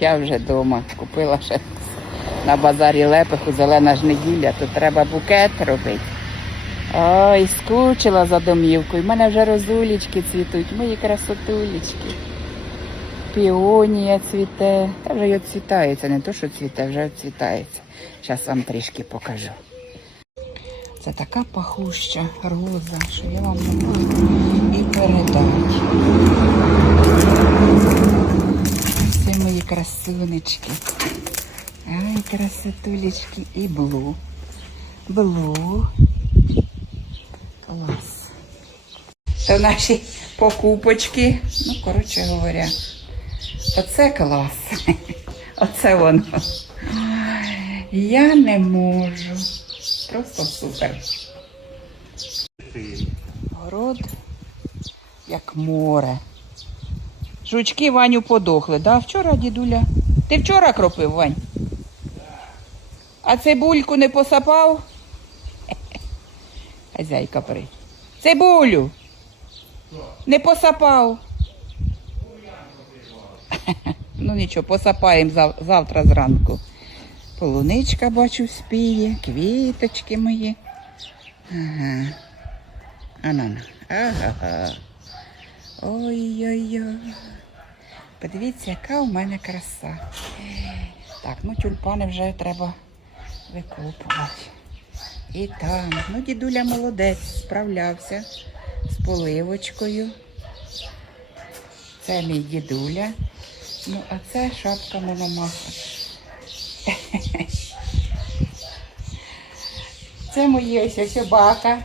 Я вже вдома купила ще на базарі лепеху, зелена ж неділя, то треба букет робити. Ой, скучила за домівкою. У мене вже розулічки цвітуть, мої красотулечки. Піонія цвіте. Та вже й відцвітається, не то, що цвіте, вже відцвітається. Зараз вам трішки покажу. Це така пахуща роза, що я вам не можу і передати. Ось це мої красунечки. Ай, красотулечки і блу. Блу. Клас. Це наші покупочки. Ну, коротше говоря, оце клас. Оце воно. Я не можу. Просто супер. Город як море. Жучки Ваню подохли, да? Вчора дідуля. Ти вчора кропив, Вань? А цибульку не посапав? Хазяйка при. Цибулю. Не посапав. Ну нічого, посапаємо зав- завтра зранку. Полуничка, бачу, спіє, квіточки мої. Ага. Анана. Ага. Ой-ой-ой. Подивіться, яка у мене краса. Так, ну тюльпани вже треба викопувати. І там, ну дідуля молодець, справлявся з поливочкою. Це мій дідуля. Ну, а це шапка мономаха. Це ось собака.